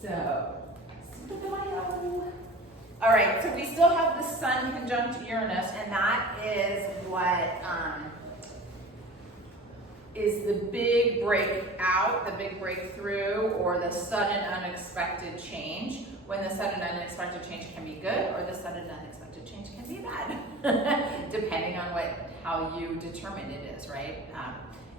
So, all right, so we still have the Sun conjunct Uranus, and that is what is the big breakout, the big breakthrough, or the sudden unexpected change. When the sudden unexpected change can be good, or the sudden unexpected change can be bad, depending on how you determine it is, right?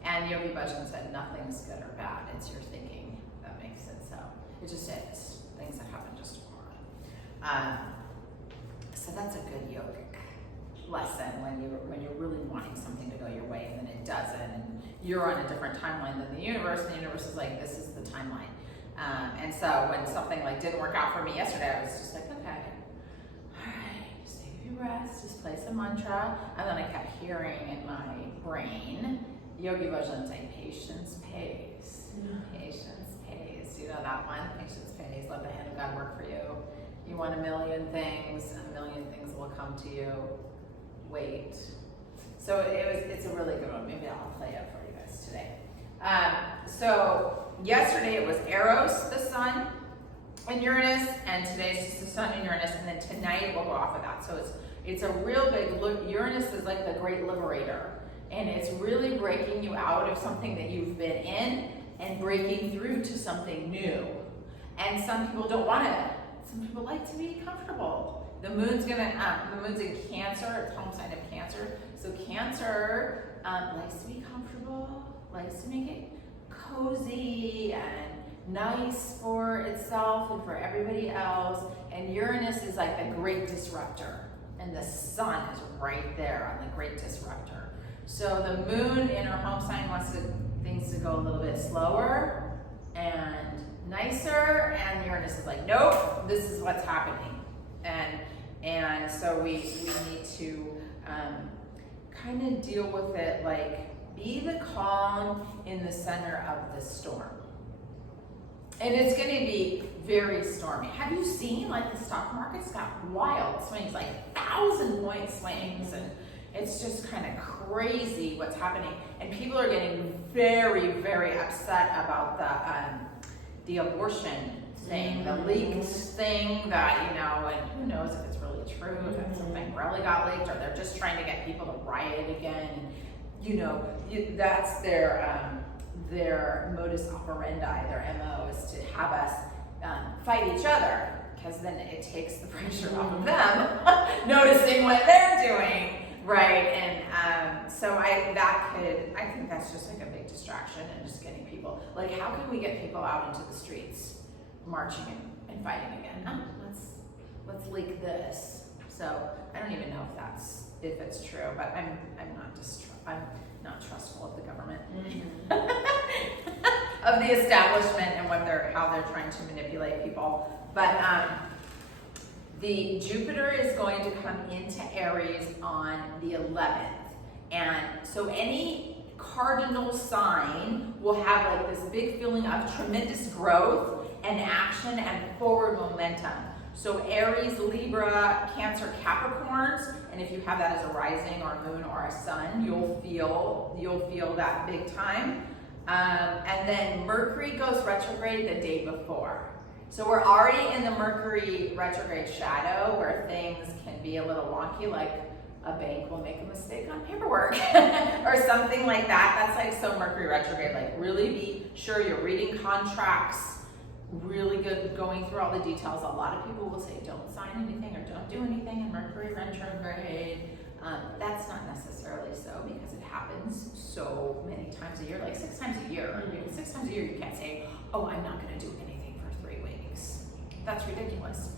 And Yogi Bhajan said nothing's good or bad, it's your thinking that makes it so. It just is things that happen just tomorrow. So that's a good yogic lesson when you're really wanting something to go your way and then it doesn't, and you're on a different timeline than the universe, and the universe is like, this is the timeline. And so when something like didn't work out for me yesterday, I was just like, okay, all right, just take a few breaths, just play some mantra, and then I kept hearing in my brain, Yogi Bhajan saying, patience pays, patience pays. You know that one, patience pays, let the hand of God work for you. You want a million things, and a million things will come to you. Wait. So it's a really good one. Maybe I'll play it for you guys today. So yesterday it was Eros, the Sun, and Uranus, and today's just the Sun and Uranus, and then tonight we'll go off of that. So it's a real big look. Uranus is like the great liberator, and it's really breaking you out of something that you've been in and breaking through to something new. And some people don't want to. Some people like to be comfortable. The moon's in Cancer, it's home sign of Cancer. So Cancer likes to be comfortable, likes to make it cozy and nice for itself and for everybody else. And Uranus is like the great disruptor. And the Sun is right there on the great disruptor. So the moon in her home sign wants things to go a little bit slower and nicer, and Uranus is like, nope, this is what's happening. And so we need to kind of deal with it, like be the calm in the center of the storm. And it's going to be very stormy. Have you seen, like, the stock market's got wild swings, like 1,000-point swings, and it's just kind of crazy what's happening. And people are getting very, very upset about the abortion thing, the leaked thing that, you know, and who knows if it's really true, if it's something really got leaked, or they're just trying to get people to riot again. You know, that's their modus operandi, their MO is to have us fight each other, because then it takes the pressure off of them noticing what they're doing, right? And so I think that's just like a big distraction, and just getting people, like, how can we get people out into the streets marching and fighting again? Let's leak this. So I don't even know if it's true, but I'm not trustful of the government, of the establishment, and how they're trying to manipulate people. But the Jupiter is going to come into Aries on the 11th, and so any cardinal sign will have like this big feeling of tremendous growth and action and forward momentum. So Aries, Libra, Cancer, Capricorns, and if you have that as a rising or a moon or a sun, you'll feel that big time. And then Mercury goes retrograde the day before. So we're already in the Mercury retrograde shadow, where things can be a little wonky, like a bank will make a mistake on paperwork or something like that. That's like so Mercury retrograde, like really be sure you're reading contracts, really good going through all the details. A lot of people will say don't sign anything or don't do anything in Mercury retrograde. That's not necessarily so, because it happens so many times a year, like 6 times a year. 6 times a year you can't say, oh, I'm not going to do anything for 3 weeks. That's ridiculous.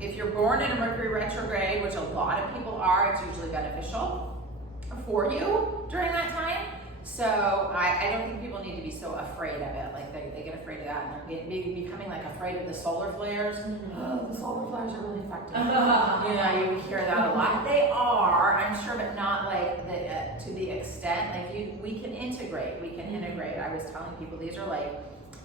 If you're born in a Mercury retrograde, which a lot of people are, it's usually beneficial for you during that time. So I don't think people need to be so afraid of it. Like they get afraid of that, and they're maybe becoming like afraid of the solar flares. Oh, the solar flares are really effective. You know, you hear that a lot. They are, I'm sure, but not like to the extent. Like we can integrate. I was telling people these are like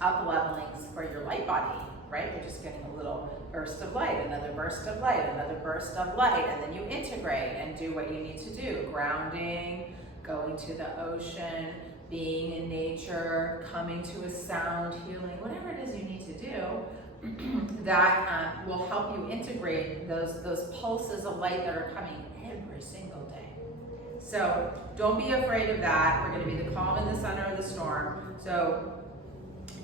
up levelings for your light body, right? You're just getting a little burst of light, another burst of light, another burst of light, and then you integrate and do what you need to do. Grounding, going to the ocean, being in nature, coming to a sound, healing, whatever it is you need to do. that will help you integrate those pulses of light that are coming every single day. So don't be afraid of that. We're going to be the calm in the center of the storm. So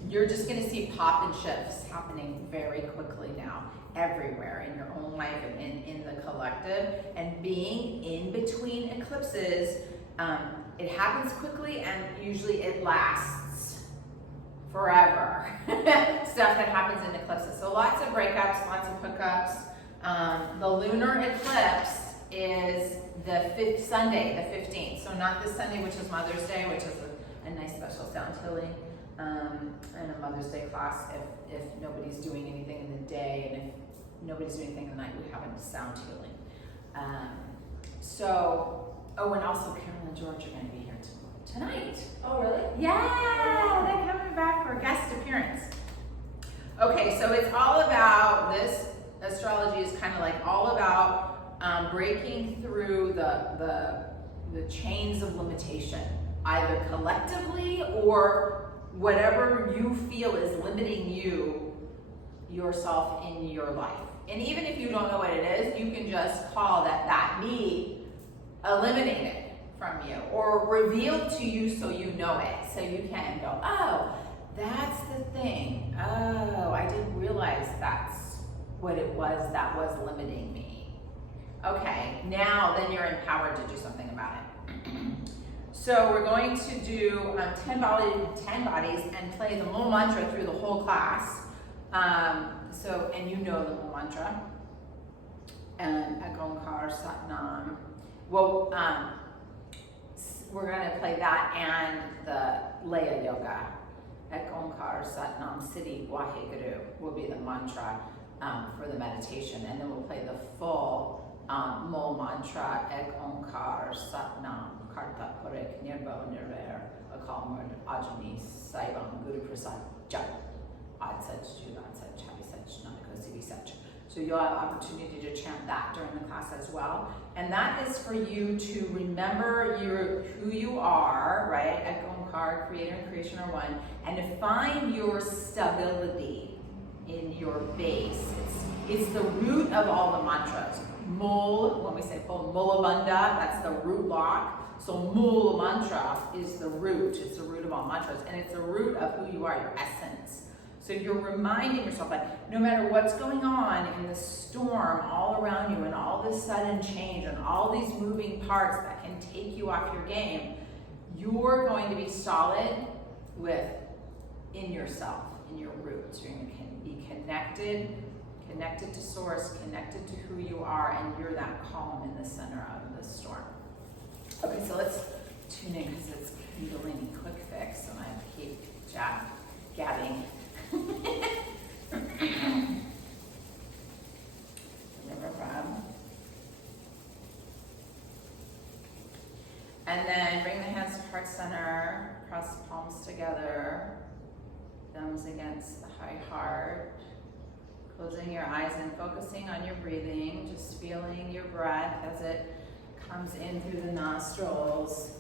you're just going to see pop and shifts happening very quickly now, everywhere in your own life and in the collective. And being in between eclipses, it happens quickly and usually it lasts forever. Stuff that happens in eclipses. So lots of breakups, lots of hookups. The lunar eclipse is the Sunday, the 15th. So not this Sunday, which is Mother's Day, which is a nice special sound healing and a Mother's Day class if nobody's doing anything in the day, and if nobody's doing anything in the night, we have a sound healing. And also Carol and George are going to be here tonight. Oh, really? Yeah, they're coming back for a guest appearance. Okay, so it's all about this. Astrology is kind of like all about breaking through the chains of limitation, either collectively or whatever you feel is limiting yourself in your life. And even if you don't know what it is, you can just call that be eliminated from you or revealed to you so you know it. So you can go, oh, that's the thing. Oh, I didn't realize that's what it was that was limiting me. Okay, now then you're empowered to do something about it. So we're going to do 10 bodies and play the Mul Mantra through the whole class. And you know the Mul Mantra. And Ek Onkar Satnam. Well, we're going to play that and the Laya Yoga. Ek Onkar Satnam Siddhi Waheguru will be the mantra for the meditation. And then we'll play the full Mul Mantra, Ek Onkar Satnam Karta Purik Nirbo Nirver Akal Murd Ajani Saivam Guru Prasad Jat Ad Sach Judat Sach Happy Sach Nanako Siddhi Sach. So you'll have opportunity to chant that during the class as well. And that is for you to remember who you are, right? Ek Onkar, creator and creation are one, and to find your stability in your base. It's the root of all the mantras. Mul, when we say Mulabandha, that's the root block. So Mul Mantra is the root. It's the root of all mantras, and it's the root of who you are, your essence. So you're reminding yourself that no matter what's going on in the storm all around you and all this sudden change and all these moving parts that can take you off your game, you're going to be solid in yourself, in your roots. You're going to be connected to source, connected to who you are, and you're that calm in the center of the storm. Okay, so let's tune in because it's Kundalini quick fix, and I have to keep gabbing. And then bring the hands to heart center, cross the palms together, thumbs against the high heart. Closing your eyes and focusing on your breathing, just feeling your breath as it comes in through the nostrils,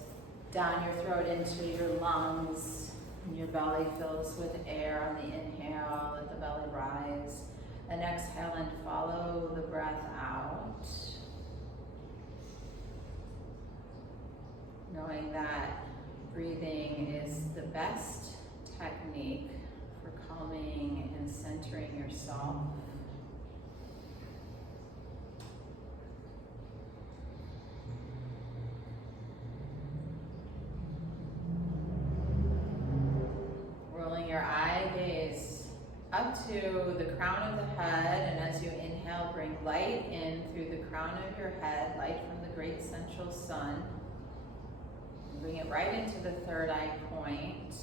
down your throat into your lungs, and your belly fills with air on the inhale, let the belly rise, and exhale and follow the breath out. Knowing that breathing is the best technique for calming and centering yourself. Rolling your eye gaze up to the crown of the head, and as you inhale, bring light in through the crown of your head, light from the great central sun. Bring it right into the third eye point.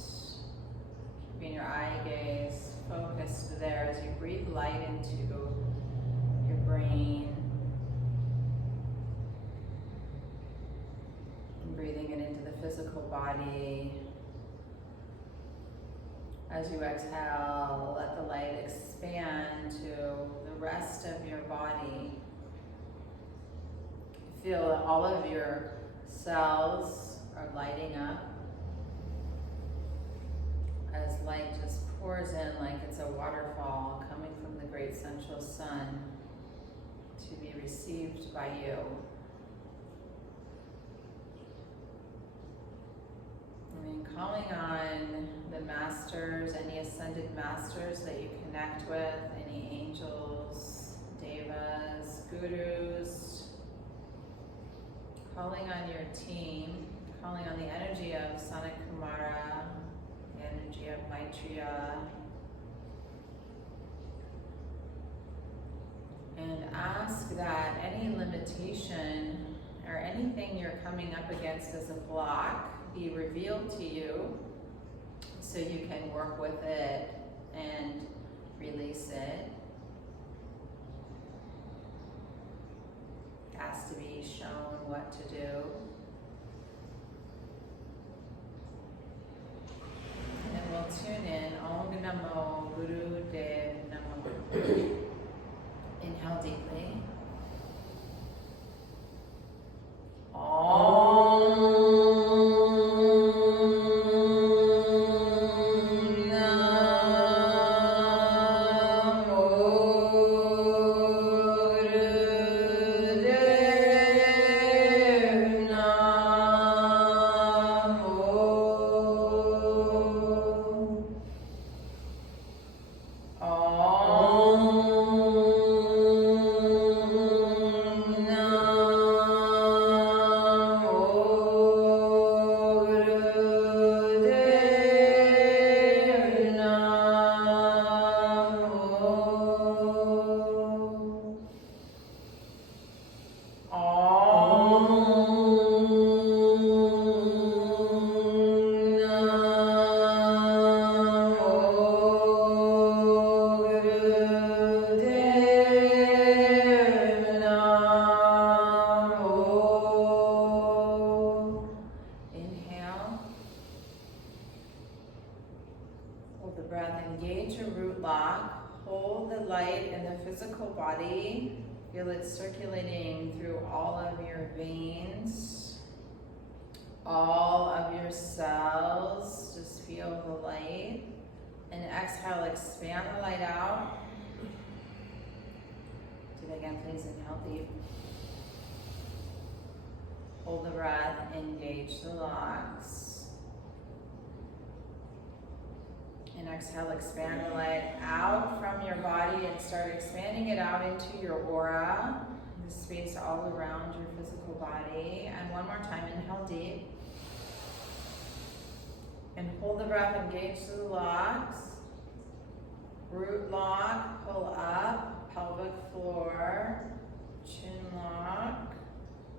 Keeping your eye gaze focused there as you breathe light into your brain. And breathing it into the physical body. As you exhale, let the light expand to the rest of your body. Feel that all of your cells are lighting up. as light just pours in like it's a waterfall coming from the great central sun to be received by you. And then calling on the masters, any ascended masters that you connect with, any angels, devas, gurus, calling on your team, calling on the energy of Sanat Kumara, the energy of Maitreya, and ask that any limitation or anything you're coming up against as a block be revealed to you so you can work with it and release it. Ask to be shown what to do. And then we'll tune in. Om Namo Guru Dev Namo. Inhale deeply. Feel it circulating through all of your veins, all of your cells. Just feel the light. And exhale, expand the light out. Do that again, please. Inhale deep. Hold the breath, engage the locks. And exhale, expand the light out from your body and start expanding it out into your aura, the space all around your physical body. And one more time, inhale deep. And hold the breath, engage the locks. Root lock, pull up, pelvic floor, chin lock.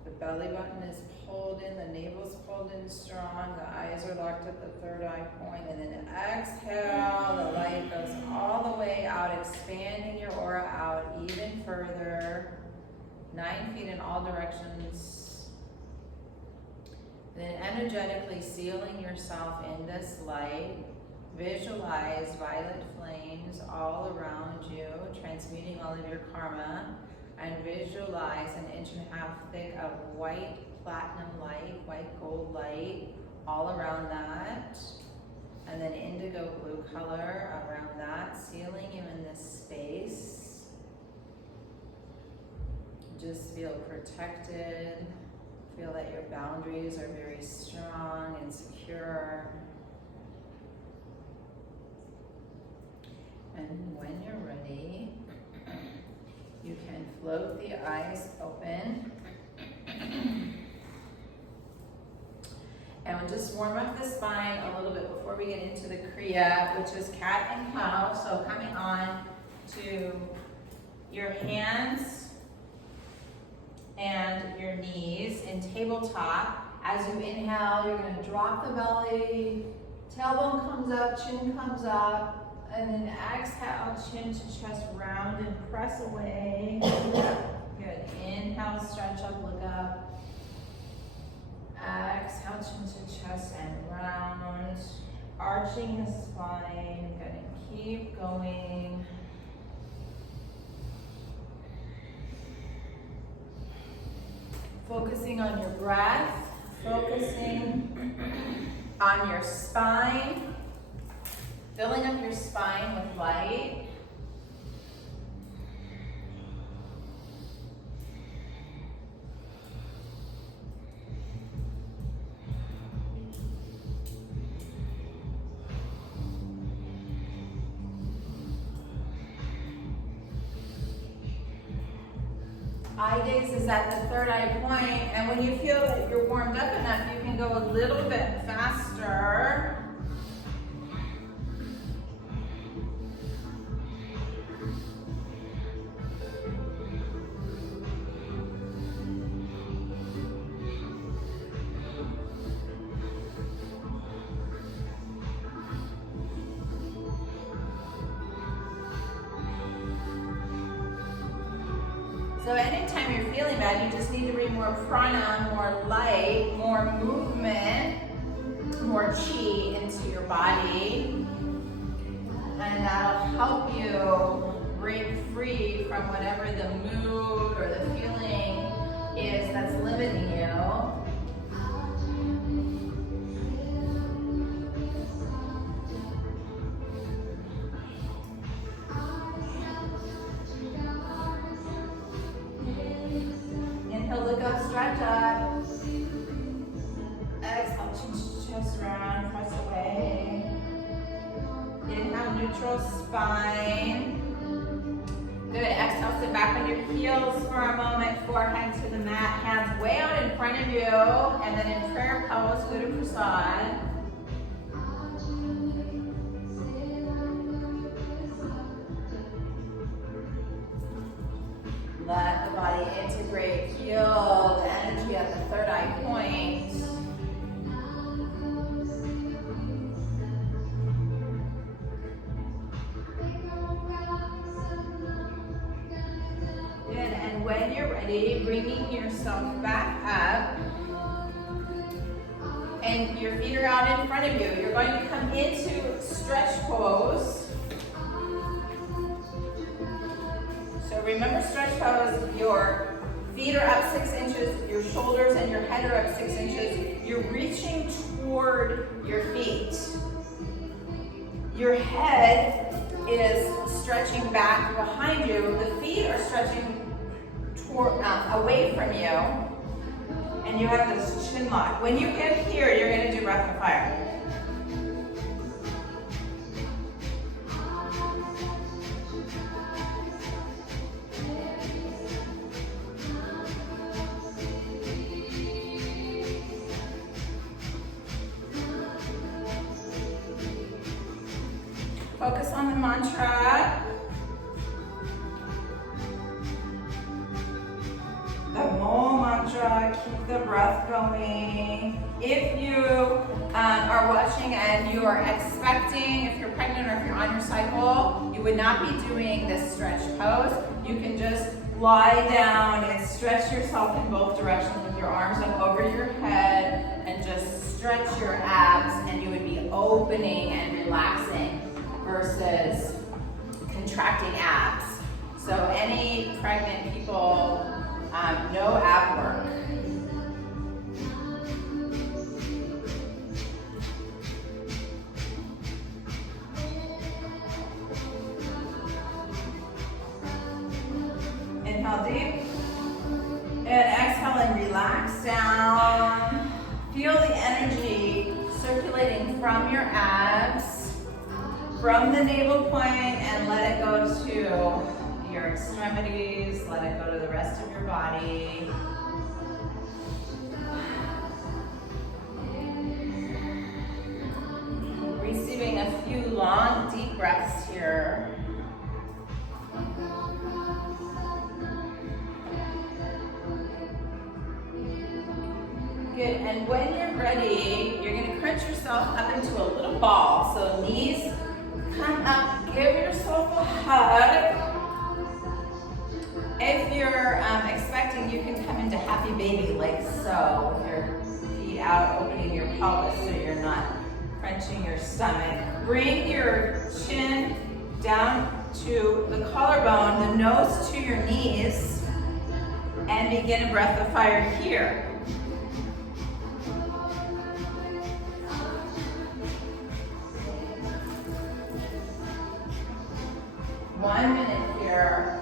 The belly button is pulled in, the navel's pulled in strong, the eyes are locked at the third eye point, and then exhale, the light goes all the way out, expanding your aura out even further, 9 feet in all directions. Then energetically sealing yourself in this light, visualize violet flames all around you, transmuting all of your karma. And visualize an 1.5 inch thick of white platinum light, white gold light all around that. And then indigo blue color around that, sealing you in this space. Just feel protected. Feel that your boundaries are very strong and secure. And when you're ready, you can float the eyes open. And we'll just warm up the spine a little bit before we get into the Kriya, which is cat and cow. So coming on to your hands and your knees in tabletop. As you inhale, you're going to drop the belly, tailbone comes up, chin comes up. And then exhale, chin to chest, round and press away. Good. Inhale, stretch up, look up. Exhale, chin to chest and round. Arching the spine. Good. And keep going. Focusing on your breath. Focusing on your spine. Filling up your spine with light. Eye gaze is at the third eye point, and when you feel that you're warmed up enough, you can go a little bit faster. So anytime you're feeling bad, you just need to bring more prana, more light, more movement, more chi into your body. And that'll help you break free from whatever the mood or the feeling is that's limiting you. Look up, stretch up. Exhale, chest around, press away. Inhale, neutral spine. Good, exhale, sit back on your heels for a moment, forehead to the mat, hands way out in front of you, and then in prayer pose, go to prasad. Let the body integrate, feel the energy at the third eye point. Good, and when you're ready, bringing yourself back up. And your feet are out in front of you. You're going to come into stretch pose. So remember stretch pose, your feet are up 6 inches, your shoulders and your head are up 6 inches. You're reaching toward your feet. Your head is stretching back behind you. The feet are stretching toward, away from you. And you have this chin lock. When you get here, you're going to do breath of fire. Focus on the mantra. The Mo mantra, keep the breath going. If you are watching and you are expecting, if you're pregnant or if you're on your cycle, you would not be doing this stretch pose. You can just lie down and stretch yourself in both directions with your arms up over your head and just stretch your abs, and you would be opening and relaxing versus contracting abs. So any pregnant people, no ab work. Inhale deep, and exhale and relax down. Feel the energy circulating from your abs, from the navel point, and let it go to your extremities, let it go to the rest of your body. Receiving a few long, deep breaths here. Good, and when you're ready, you're gonna crunch yourself up into a little ball. So knees come up, give yourself a hug. If you're expecting, you can come into happy baby like so, with your feet out, opening your pelvis so you're not crunching your stomach. Bring your chin down to the collarbone, the nose to your knees, and begin a breath of fire here. 1 minute here.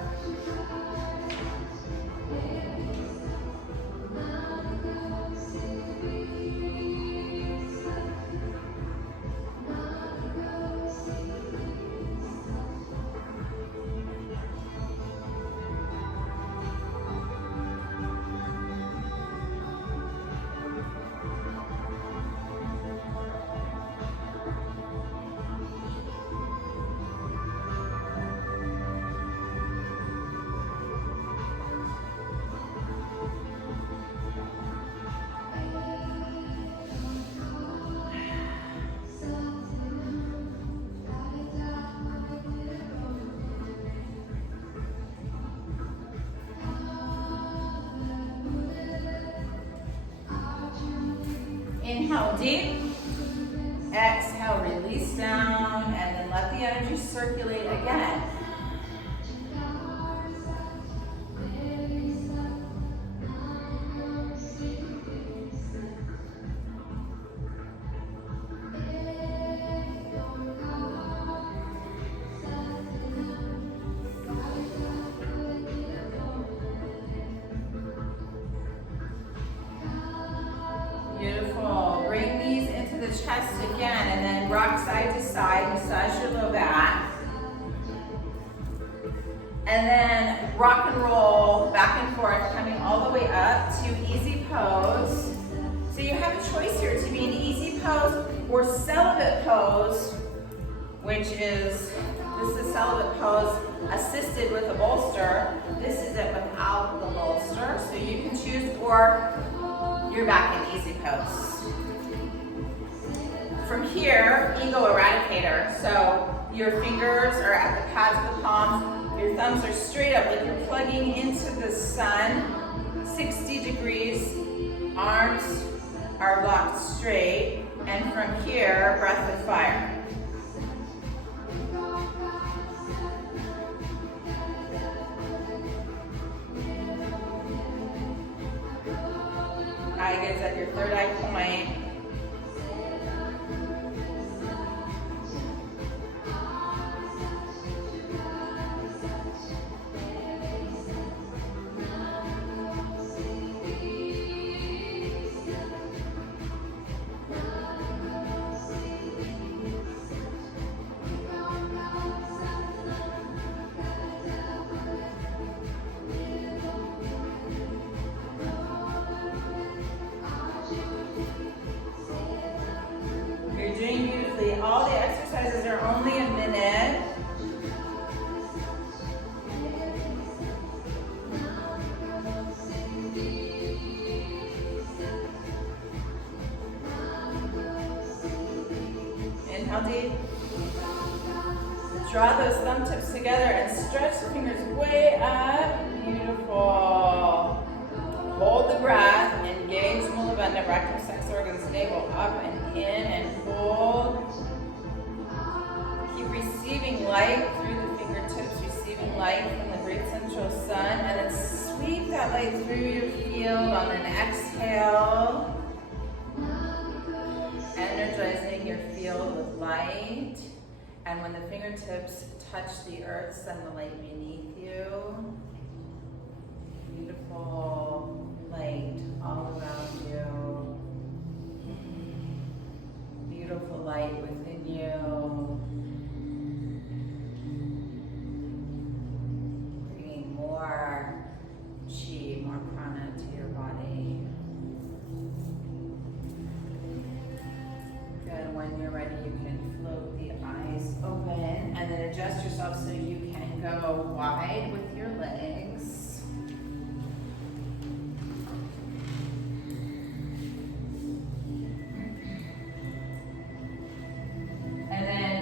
Inhale deep, exhale, release down, and then let the energy circulate again. Beautiful. Bring these into the chest again, and then rock side to side, massage your low back. And then rock and roll back and forth, coming all the way up to easy pose. So you have a choice here to be in easy pose or celibate pose, which is, this is celibate pose assisted with a bolster. This is it without the bolster. So you can choose, or you're back in easy pose. From here, ego eradicator. So your fingers are at the pads of the palms. Your thumbs are straight up, like you're plugging into the sun. 60 degrees. Arms are locked straight. And from here, breath of fire. Eye gaze at your third eye point. You're doing beautifully. All the exercises are only a minute. Inhale deep. Draw those thumb tips together and stretch the fingers way up. Beautiful. Hold the breath. Engage Mula Bandha, rectum, sex organs, navel up and in, and hold. Keep receiving light through the fingertips, receiving light from the great central sun, and then sweep that light through your field on an exhale. Energizing your field with light. And when the fingertips touch the earth, send the light beneath you. Beautiful light all around you. Beautiful light within you. Bringing more chi, more prana to your body. Good. When you're ready, you can float the eyes open and then adjust yourself so you can go wide with your legs.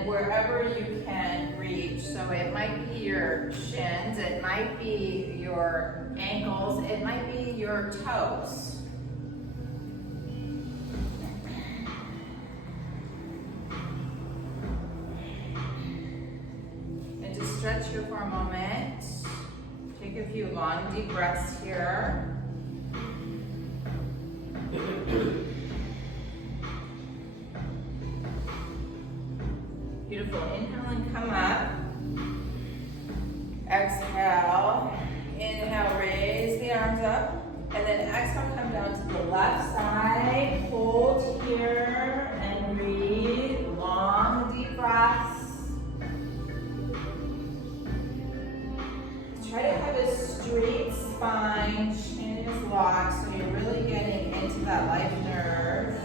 Wherever you can reach, so it might be your shins, it might be your ankles, it might be your toes. And just stretch here for a moment. Take a few long, deep breaths here. Beautiful. Inhale and come up. Exhale. Inhale, raise the arms up. And then exhale, come down to the left side. Hold here and breathe. Long, deep breaths. Try to have a straight spine, chin is locked, so you're really getting into that life nerve.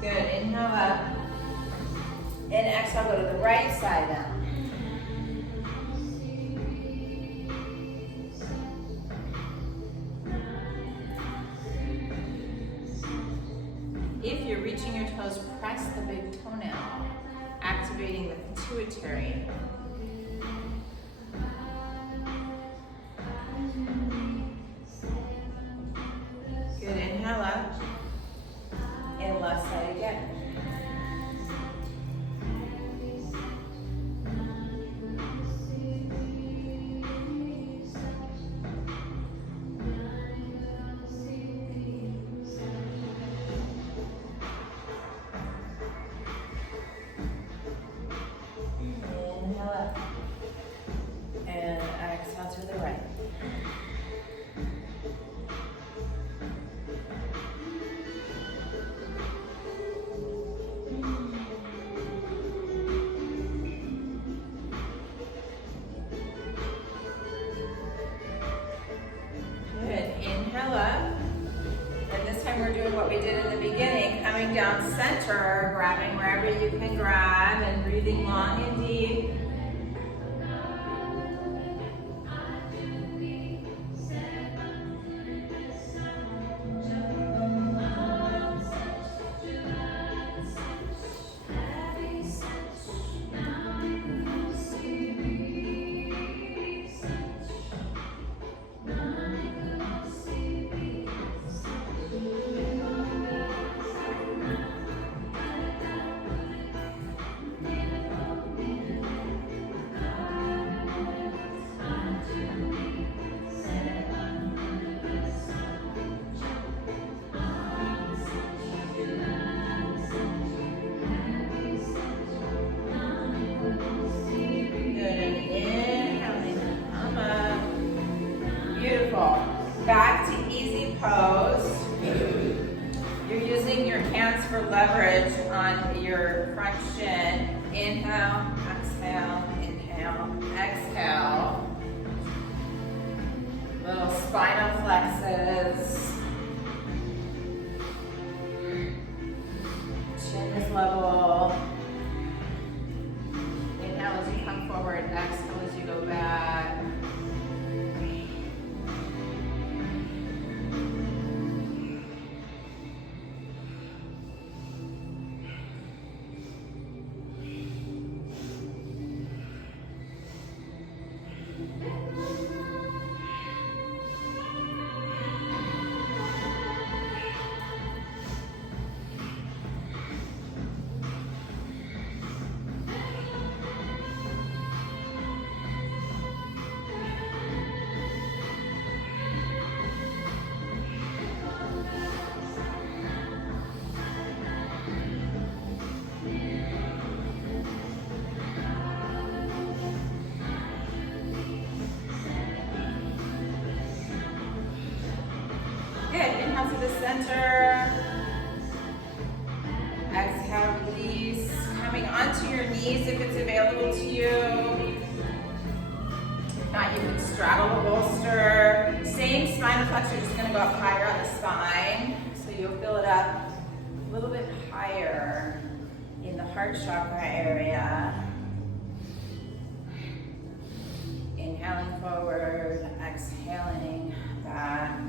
Good, inhale up. And exhale, go to the right side now. If you're reaching your toes, press the big toenail, activating the pituitary. Good, inhale up. And left side again. Inhale up. And exhale to the right. What we did in the beginning, coming down center, grabbing wherever you can grab and breathing long and deep. Back to easy pose. You're using your hands for leverage on your front shin. Inhale, exhale, inhale, exhale. Little spinal flexes. Chin is level. Inhale as you come forward, exhale as you go back. To the center. Exhale, release. Coming onto your knees if it's available to you. If not, you can straddle the bolster. Same spinal flexion, just going to go up higher on the spine. So you'll fill it up a little bit higher in the heart chakra area. Inhaling forward, exhaling back.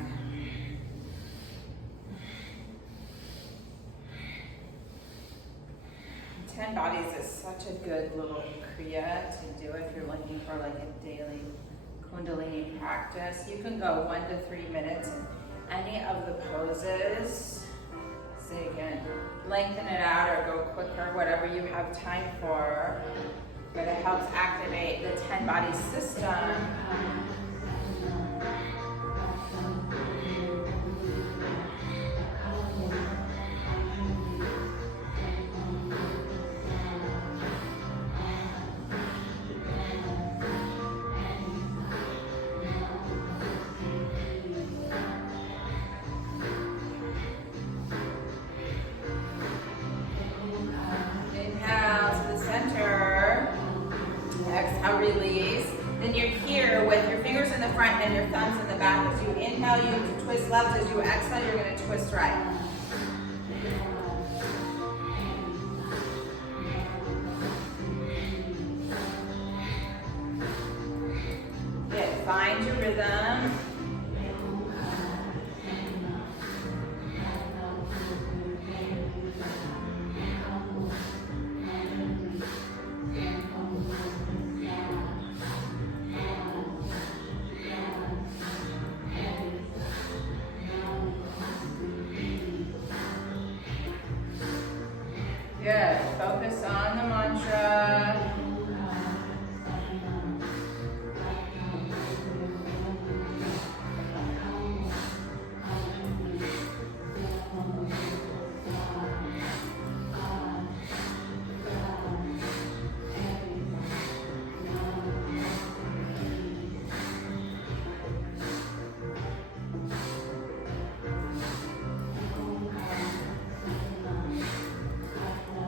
10 bodies is such a good little kriya to do if you're looking for like a daily Kundalini practice. You can go 1 to 3 minutes in any of the poses. So you can lengthen it out or go quicker, whatever you have time for. But it helps activate the 10 body system. front and your thumbs in the back. As you inhale, you twist left. As you exhale, you're going to twist right. Good. Find your rhythm. Good. Focus on the mantra.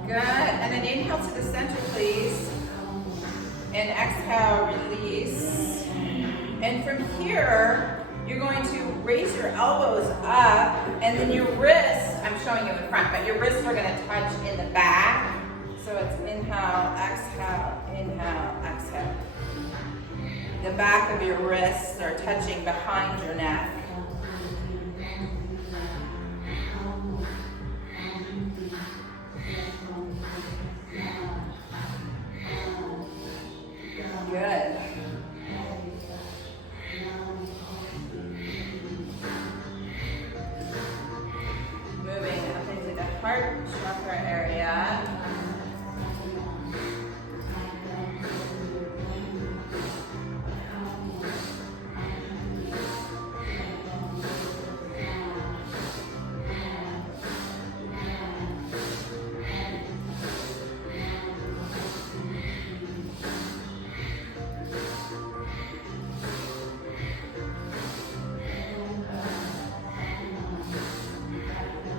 Good, and then inhale to the center, please. And exhale, release. And from here, you're going to raise your elbows up, and then your wrists, I'm showing you in front, but your wrists are gonna touch in the back. So it's inhale, exhale. The back of your wrists are touching behind your neck. Good. Moving up into the heart chakra area.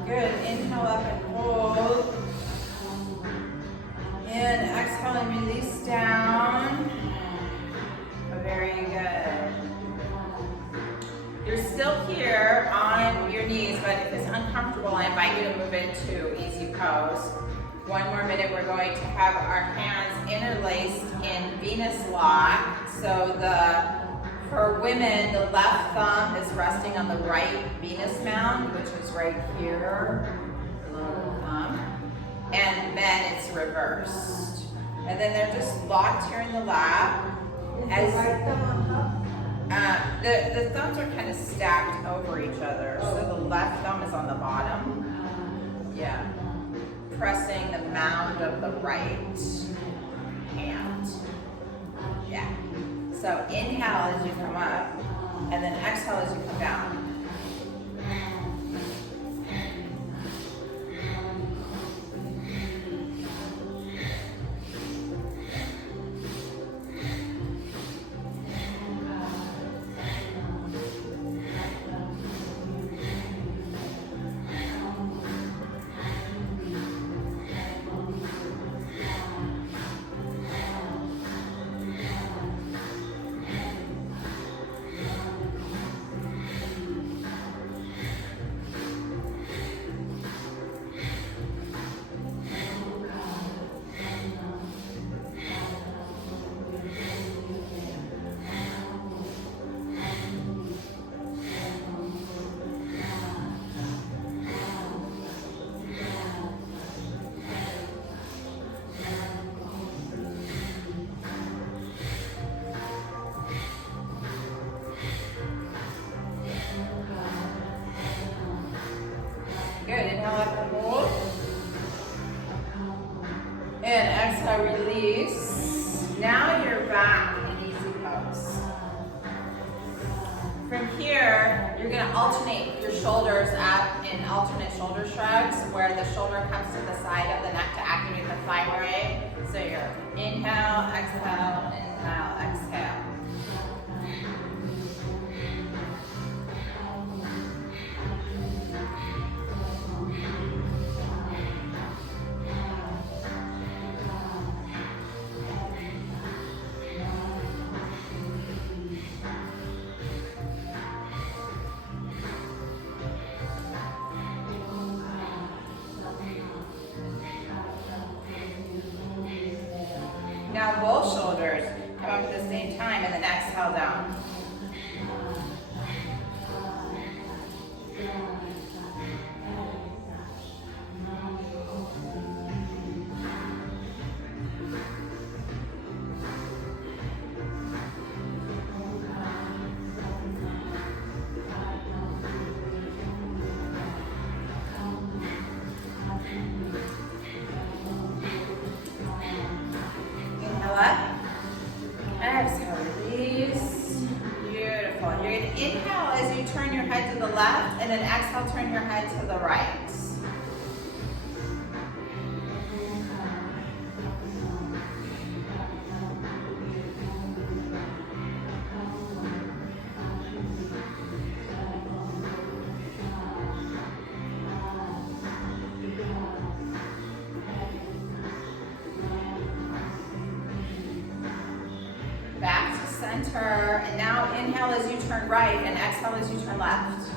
Good. Inhale up and hold. And exhale and release down. Very good. You're still here on your knees, but if it's uncomfortable, I invite you to move into easy pose. One more minute, we're going to have our hands interlaced in Venus lock. So for women, the left thumb is resting on the right Venus mound, which is right here, below the thumb. And men, it's reversed. And then they're just locked here in the lap. As the thumbs are kind of stacked over each other. So the left thumb is on the bottom. Yeah. Pressing the mound of the right hand. Yeah. So inhale as you come up, and then exhale as you come down. Good, inhale up and hold. And exhale, release. Now you're back in easy pose. From here, you're gonna alternate your shoulders up in alternate shoulder shrugs, where the shoulder comes to the side of the neck to activate the thyroid. So you're inhale, exhale, exhale. exhale down. Inhale up. Exhale, release. Beautiful. You're going to inhale as you turn your head to the left, and then exhale, turn your head to the right. Back to center, and now inhale as you turn right, and exhale as you turn left.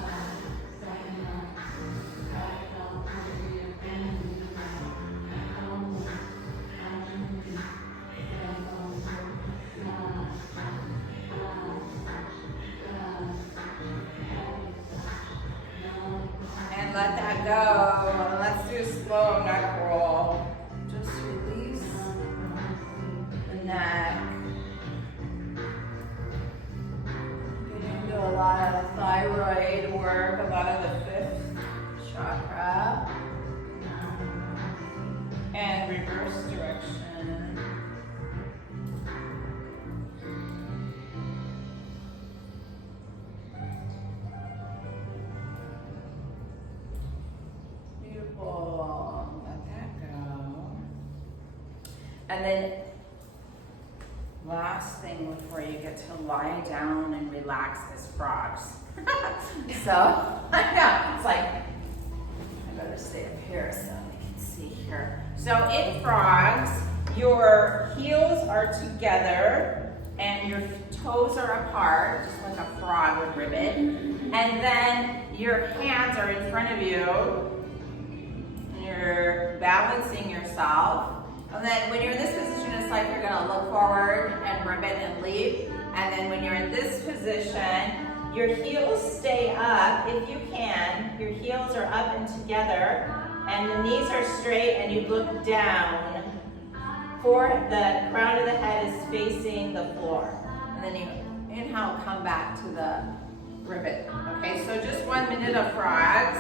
And let that go. Let's do a slow neck roll. Just release the neck. A lot of thyroid work, a lot of the fifth chakra, and reverse direction. Beautiful. Let that go. And then last thing before you get to lie down and relax is frogs. So, I know, it's like, I better stay up here so we can see here. So in frogs, your heels are together and your toes are apart, just like a frog with ribbon. And then your hands are in front of you, and you're balancing yourself. And then when you're in this position, it's like you're gonna look forward and ribbon and leap. And then when you're in this position, your heels stay up if you can. Your heels are up and together, and the knees are straight, and you look down. For the crown of the head is facing the floor. And then you inhale, come back to the ribbon. Okay, so just 1 minute of frogs.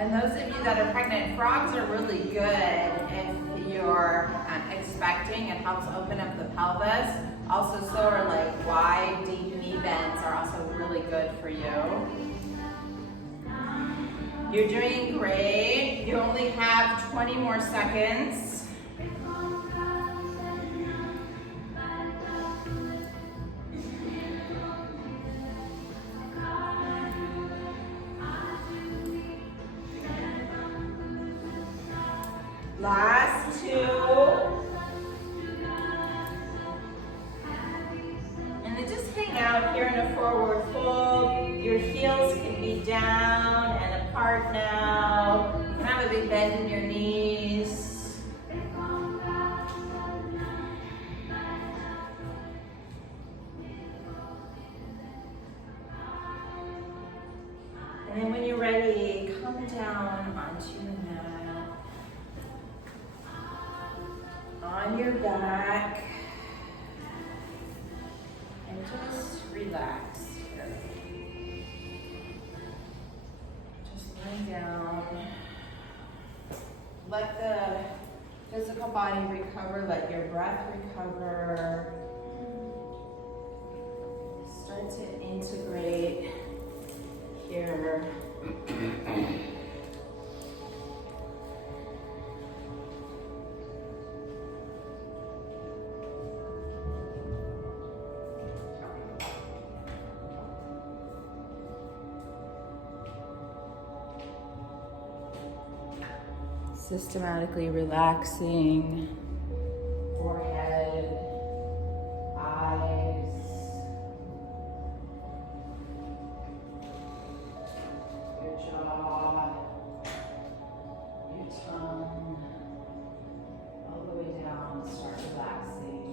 And those of you that are pregnant, frogs are really good if you're expecting. It helps open up the pelvis. Also, so are like wide, deep knee bends are also really good for you. You're doing great. You only have 20 more seconds. Last 2. And then just hang out here in a forward fold. Your heels can be down and apart now. You can have a big bend in your knees. And then when you're ready, come down onto your mat. On your back, and just relax here. Just lie down. Let the physical body recover, let your breath recover. Start to integrate here. Systematically relaxing forehead, eyes, your jaw, your tongue, all the way down. Start relaxing.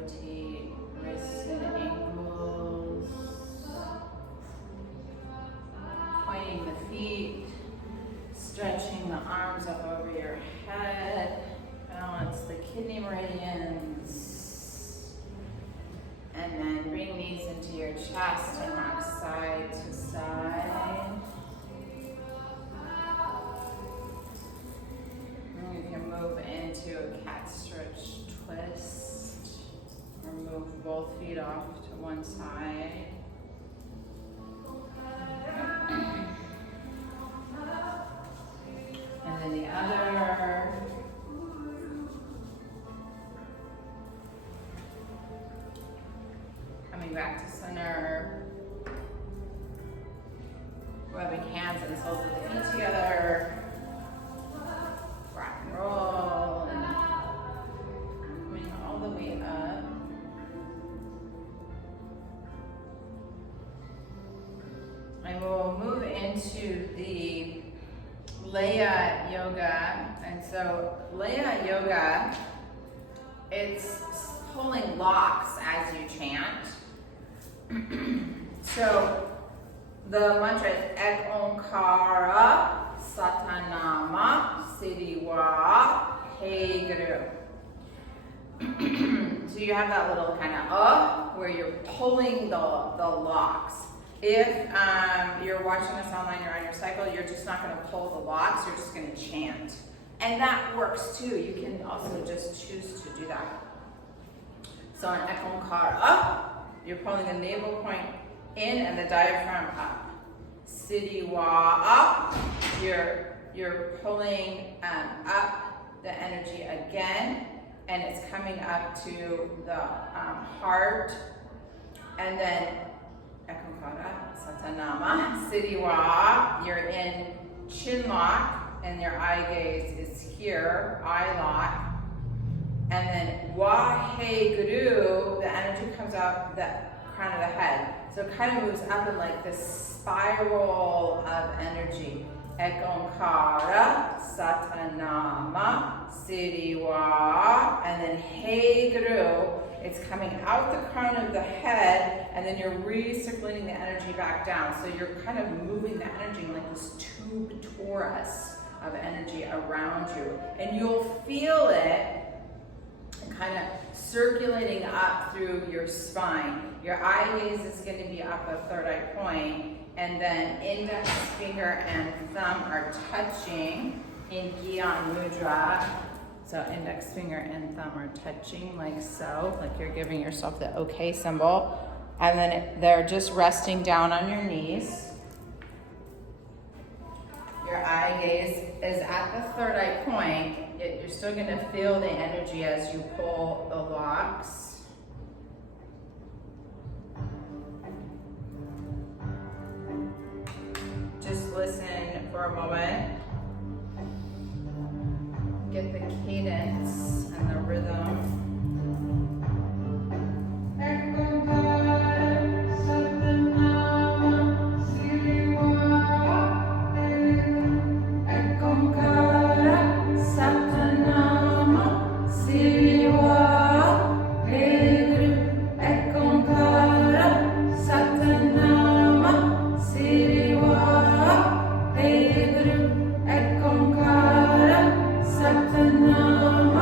rotate wrists and ankles, pointing the feet, stretching the arms up over your head, balance the kidney meridians, and then bring knees into your chest and rock side to side. And you can move into a cat stretch twist, or move both feet off to one side. And then the other. Coming back to center. Rubbing hands and soles of the feet together. Rock and roll. And coming all the way up. And we'll move into the Laya Yoga. And so Laya Yoga, it's pulling locks as you chant. So the mantra is Ek Onkara Satanama Siddhiwa Hey Guru. So you have that little kind of where you're pulling the locks. If you're watching this online, you're on your cycle, you're just not going to pull the locks, you're just going to chant. And that works too. You can also just choose to do that. So on Ek Onkara, you're pulling the navel point in and the diaphragm up. Siddhiwa up, you're pulling up the energy again, and it's coming up to the heart, and then Ek Onkara Satanama Siddhiwa, you're in chin lock, and your eye gaze is here, eye lock. And then Wahe Guru, the energy comes up the crown of the head. So it kind of moves up in like this spiral of energy. Ek Onkara Satanama Siddhiwa. And then He Guru, it's coming out the crown of the head, and then you're recirculating the energy back down. So you're kind of moving the energy in like this tube torus of energy around you. And you'll feel it kind of circulating up through your spine. Your eye gaze is going to be up a third eye point, and then index finger and thumb are touching in Gyan Mudra. So index finger and thumb are touching like so, like you're giving yourself the okay symbol. And then they're just resting down on your knees. Your eye gaze is at the third eye point. You're still going to feel the energy as you pull the locks. Just listen for a moment. Get the cadence and the rhythm. Satnama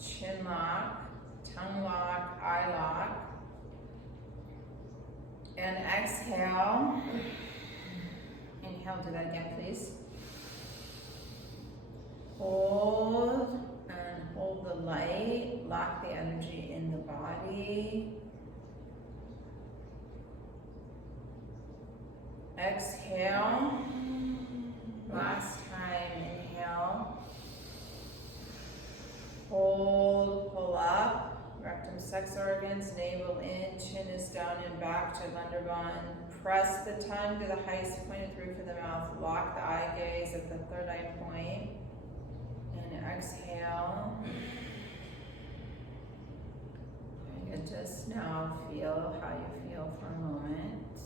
chin lock, tongue lock, eye lock. And exhale. Inhale, do that again, please. Hold and hold the light. Lock the energy in the body. Exhale. Last time, inhale. Hold, pull up. Rectum, sex organs, navel in, chin is down and back, Chaturanga. Press the tongue to the highest point of the roof of the mouth. Lock the eye gaze at the third eye point. And exhale. You can just now feel how you feel for a moment.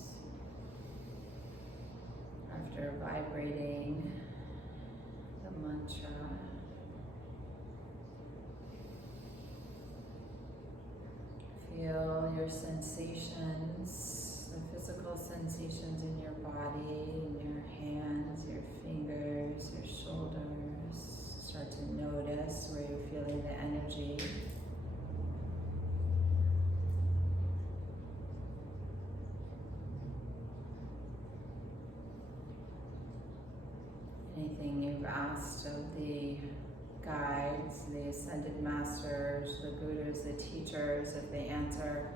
After vibrating the mantra. Feel your sensations, the physical sensations in your body, in your hands, your fingers, your shoulders. Start to notice where you're feeling the energy. Anything you've asked of the guides, the ascended masters, the gurus, the teachers, if the answer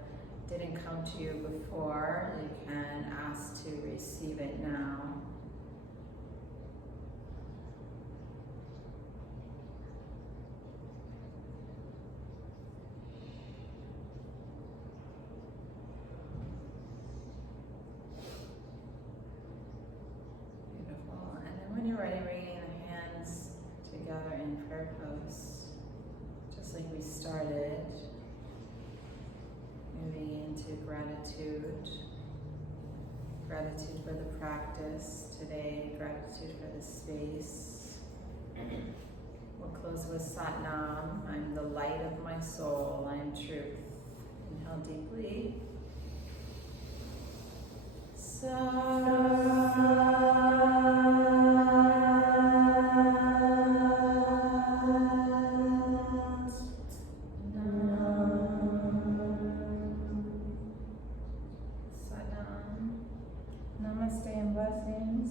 didn't come to you before, you can ask to receive it now. Beautiful. And then when you're ready, bringing the hands together in prayer pose, just like we started, moving into gratitude. Gratitude for the practice today, gratitude for the space. We'll close with Satnam. I'm the light of my soul, I am truth. Inhale deeply. Namaste and blessings.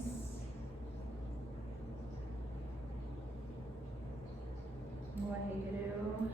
Waheguru.